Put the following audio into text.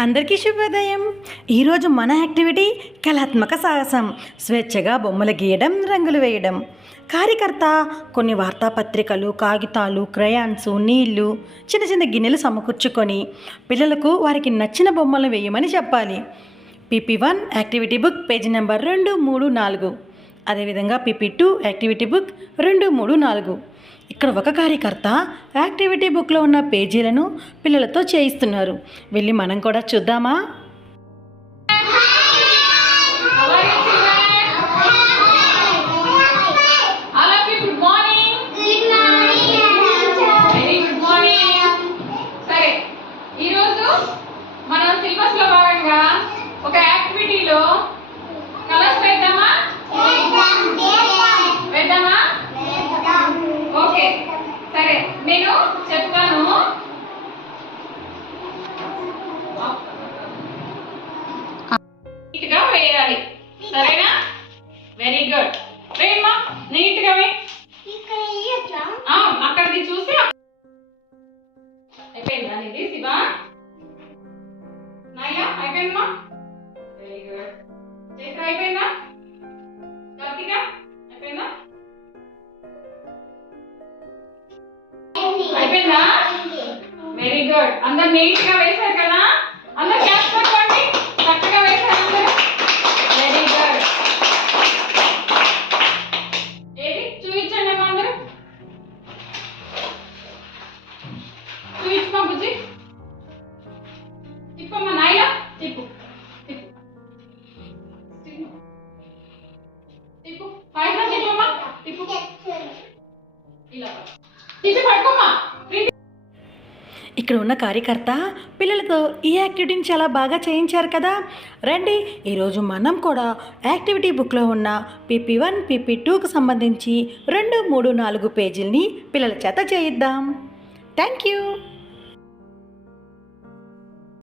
అందరికీ శుభోదయం. ఈరోజు మన యాక్టివిటీ కళాత్మక సాహసం. స్వేచ్ఛగా బొమ్మలు గీయడం, రంగులు వేయడం. కార్యకర్త కొన్ని వార్తాపత్రికలు, కాగితాలు, క్రయాన్స్, నీళ్లు, చిన్న చిన్న గిన్నెలు సమకూర్చుకొని పిల్లలకు వారికి నచ్చిన బొమ్మలు వేయమని చెప్పాలి. PP1 activity book page number 2, 3, 4. అదేవిధంగా PP2 యాక్టివిటీ బుక్ 2, 3, 4. ఇక్కడ ఒక కార్యకర్త యాక్టివిటీ బుక్లో ఉన్న పేజీలను పిల్లలతో చేయిస్తున్నారు. వెళ్ళి మనం కూడా చూద్దామా? ఒక యాక్టివిటీలో కలర్స్ వేద్దామా? వేద్దామా? ఓకే, సరే, నేను చెప్తాను. నీట్గా వేయాలి, సరేనా? Very good. వేయమ్మా, నీట్గా వే. అక్కడికి చూసి అయిపోయిందా ఇది? శివ, నాయా అయిపోయిందమ్మా. Very good. చైత్ర అయిపోయిందా? కార్తిక అయిపోయిందా? అయిపోయిందా? Very good. అందరు నీట్ గా వేశారు కదా? అందరు క్లాస్ పట్టుకోండి. చక్కగా వేశారు అందరు. Very good. ఏది చూపించండి అమ్మా, అందరు చూపించమా. బుజ్జి తిప్పమ్మా. నాయలా తిప్పు, తిప్పు, తిప్పు. పైన తిప్పమ్మా, తిప్పు. ఇలా పట్టుకోమ్మా. ఇక్కడ ఉన్న కార్యకర్త పిల్లలతో ఈ యాక్టివిటీని చాలా బాగా చేయించారు కదా. రండి, ఈరోజు మనం కూడా యాక్టివిటీ బుక్లో ఉన్న PP1, PP2కు సంబంధించి 2, 3, 4 పేజీలని పిల్లల చేత చేయిద్దాం. Thank you.